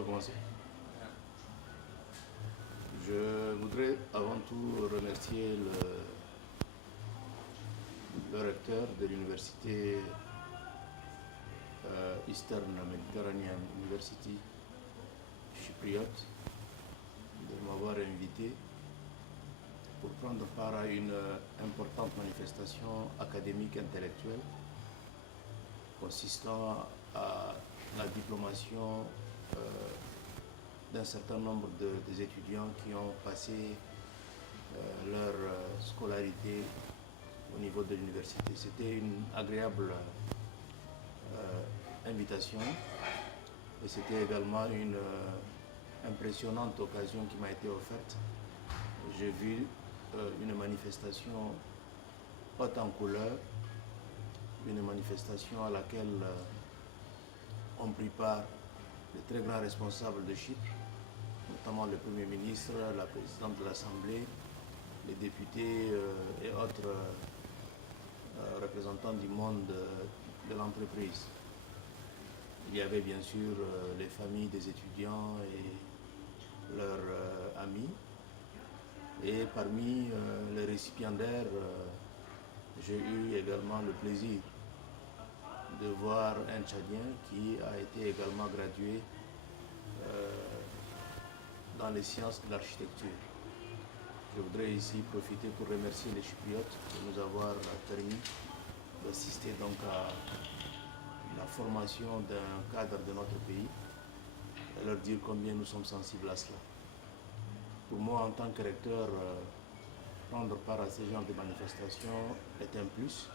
peux commencer. Je voudrais avant tout remercier le recteur de l'université Eastern Mediterranean University chypriote de m'avoir invité pour prendre part à une importante manifestation académique intellectuelle consistant à la diplomation d'un certain nombre des étudiants qui ont passé leur scolarité au niveau de l'université. C'était une agréable invitation et c'était également une impressionnante occasion qui m'a été offerte. J'ai vu une manifestation haute en couleur, une manifestation à laquelle ont pris part de très grands responsables de Chypre, notamment le Premier ministre, la présidente de l'Assemblée, les députés et autres représentants du monde de l'entreprise. Il y avait bien sûr les familles des étudiants et leurs amis. Et parmi les récipiendaires, j'ai eu également le plaisir de voir un Tchadien qui a été également gradué dans les sciences de l'architecture. Je voudrais ici profiter pour remercier les Chypriotes de nous avoir permis d'assister donc à la formation d'un cadre de notre pays et leur dire combien nous sommes sensibles à cela. Pour moi, en tant que recteur, prendre part à ce genre de manifestations est un plus.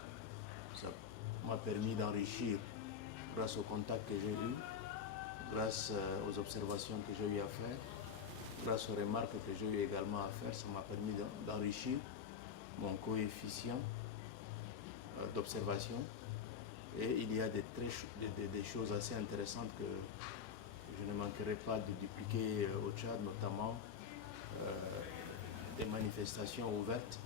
Ça m'a permis d'enrichir grâce aux contacts que j'ai eus, grâce aux observations que j'ai eu à faire, grâce aux remarques que j'ai eu également à faire. Ça m'a permis d'enrichir mon coefficient d'observation. Et il y a des choses assez intéressantes que je ne manquerai pas de dupliquer au Tchad, notamment des manifestations ouvertes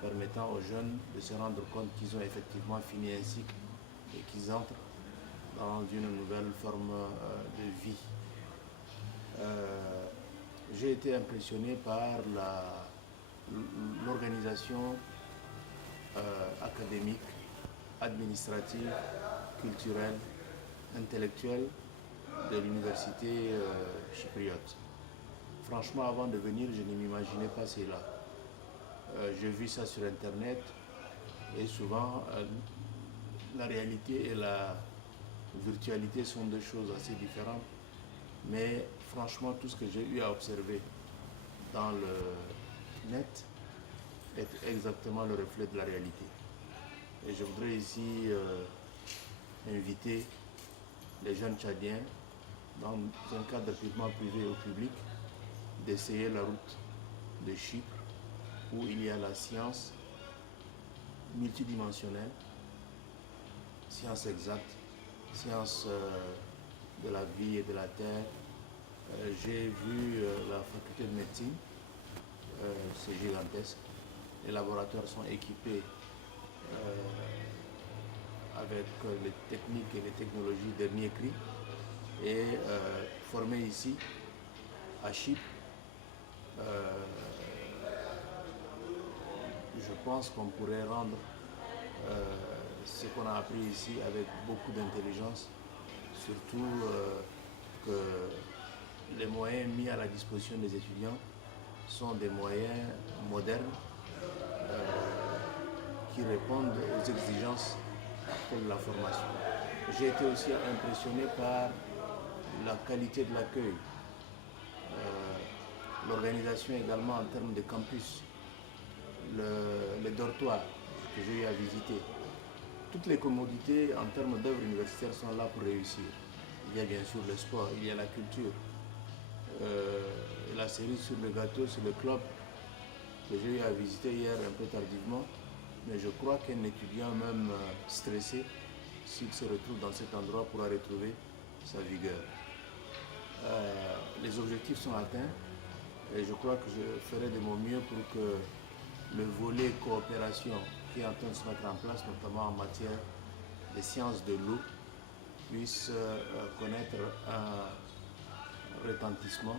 permettant aux jeunes de se rendre compte qu'ils ont effectivement fini un cycle et qu'ils entrent dans une nouvelle forme de vie. J'ai été impressionné par l'organisation académique, administrative, culturelle, intellectuelle de l'université chypriote. Franchement, avant de venir, je ne m'imaginais pas cela. J'ai vu ça sur Internet et souvent, la réalité et la virtualité sont deux choses assez différentes. Mais franchement, tout ce que j'ai eu à observer dans le net est exactement le reflet de la réalité. Et je voudrais ici inviter les jeunes Tchadiens, dans un cadre purement privé ou public, d'essayer la route de Chypre, où il y a la science multidimensionnelle, science exacte, science de la vie et de la terre. J'ai vu la faculté de médecine, c'est gigantesque. Les laboratoires sont équipés avec les techniques et les technologies dernier cri et formés ici à Chypre. Je pense qu'on pourrait rendre ce qu'on a appris ici avec beaucoup d'intelligence, surtout que les moyens mis à la disposition des étudiants sont des moyens modernes qui répondent aux exigences de la formation. J'ai été aussi impressionné par la qualité de l'accueil, l'organisation également en termes de campus, les dortoirs que j'ai eu à visiter. Toutes les commodités en termes d'œuvres universitaires sont là pour réussir. Il y a bien sûr le sport, il y a la culture. La cerise sur le gâteau, c'est le club que j'ai eu à visiter hier un peu tardivement. Mais je crois qu'un étudiant même stressé, s'il se retrouve dans cet endroit, pourra retrouver sa vigueur. Les objectifs sont atteints et je crois que je ferai de mon mieux pour que le volet coopération qui est en train de se mettre en place, notamment en matière des sciences de l'eau, puisse connaître retentissement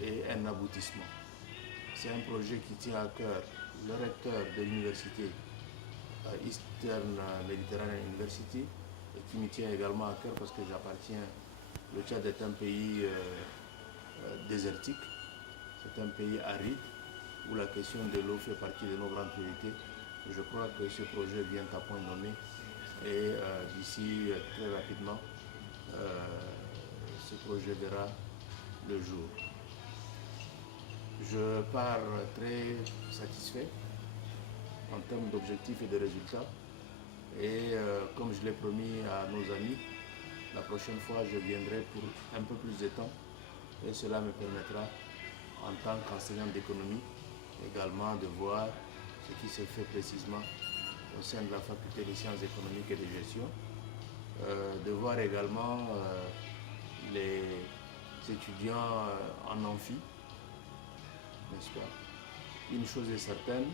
et un aboutissement. C'est un projet qui tient à cœur le recteur de l'université Eastern Mediterranean University et qui me tient également à cœur parce que j'appartiens. Le Tchad est un pays désertique, c'est un pays aride où la question de l'eau fait partie de nos grandes priorités. Je crois que ce projet vient à point nommé et d'ici très rapidement, ce projet verra le jour. Je pars très satisfait en termes d'objectifs et de résultats. Et comme je l'ai promis à nos amis, la prochaine fois je viendrai pour un peu plus de temps et cela me permettra en tant qu'enseignant d'économie également de voir ce qui se fait précisément au sein de la faculté des sciences économiques et de gestion, de voir également les étudiants en amphi, n'est-ce pas? Une chose est certaine,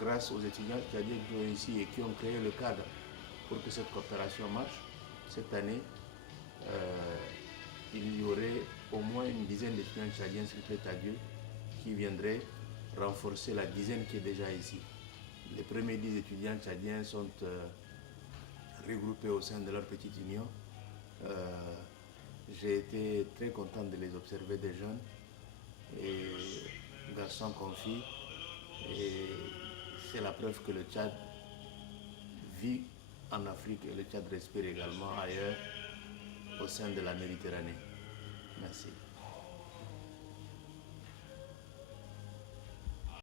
grâce aux étudiants qui sont ici et qui ont créé le cadre pour que cette coopération marche, cette année, il y aurait au moins une dizaine d'étudiants tchadiens, s'il plaît à Dieu, qui viendraient renforcer la dizaine qui est déjà ici. Les premiers 10 étudiants tchadiens sont regroupés au sein de leur petite union. J'ai été très content de les observer, des jeunes, et garçons comme filles. Et c'est la preuve que le Tchad vit en Afrique et le Tchad respire également ailleurs au sein de la Méditerranée. Merci.